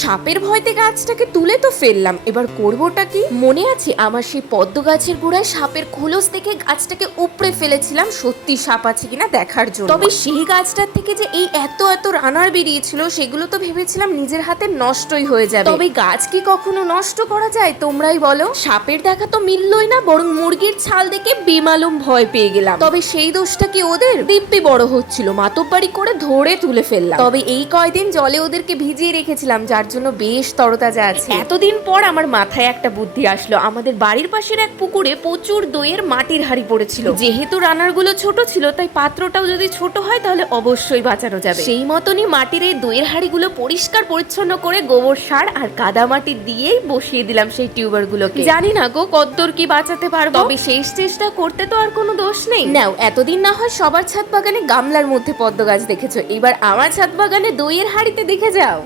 সাপের ভয়তে গাছটাকে তুলে তো ফেললাম, এবার করবোটা কি? মনে আছে আমার সেই পদ্ম গাছের গোড়ায় সাপের খোলস দেখে গাছটাকে উপড়ে ফেলেছিলাম সত্যি সাপ আছে কিনা দেখার জন্য। তবে সেই গাছটার থেকে যে এই এত এত রানার বেরিয়েছিল সেগুলো তো ভেবেছিলাম নিজের হাতে নষ্টই হয়ে যাবে। তবে গাছ কি কখনো নষ্ট করা যায় তোমরাই বলো? সাপের দেখা তো মিললই না, বরং মুরগির ছাল দেখে বেমালুম ভয় পেয়ে গেলাম। তবে সেই দোষটা কি ওদের? দিব্যি বড় হচ্ছিল, মাতব্বাড়ি করে ধরে তুলে ফেললাম। তবে এই কয়দিন জলে ওদেরকে ভিজিয়ে রেখেছিলাম যার জন্য বেশ তরতাজা আছে। এতদিন পর আমার মাথায় একটা বুদ্ধি আসলো। আমাদের বাড়ির পাশের এক পুকুরে প্রচুর দইয়ের মাটির হাঁড়ি পড়েছিল। যেহেতু রানার গুলো ছোট ছিল তাই পাত্রটাও যদি ছোট হয় তাহলে অবশ্যই বাঁচানো যাবে। সেই মতনই মাটির এই দইয়ের হাঁড়িগুলো পরিষ্কার পরিচ্ছন্ন করে গোবর সার আর কাদা মাটি দিয়েই বসিয়ে দিলাম সেই টিউবার গুলোকে। জানি না গো কতদূর কি বাঁচাতে পারবো, তবে শেষ চেষ্টা করতে তো আর কোনো দোষ নেই। নাও, এতদিন না হয় সবার ছাদ বাগানে গামলার মধ্যে পদ্ম গাছ দেখেছো, এবার আমার ছাদ বাগানে দইয়ের হাঁড়িতে দেখে যাও।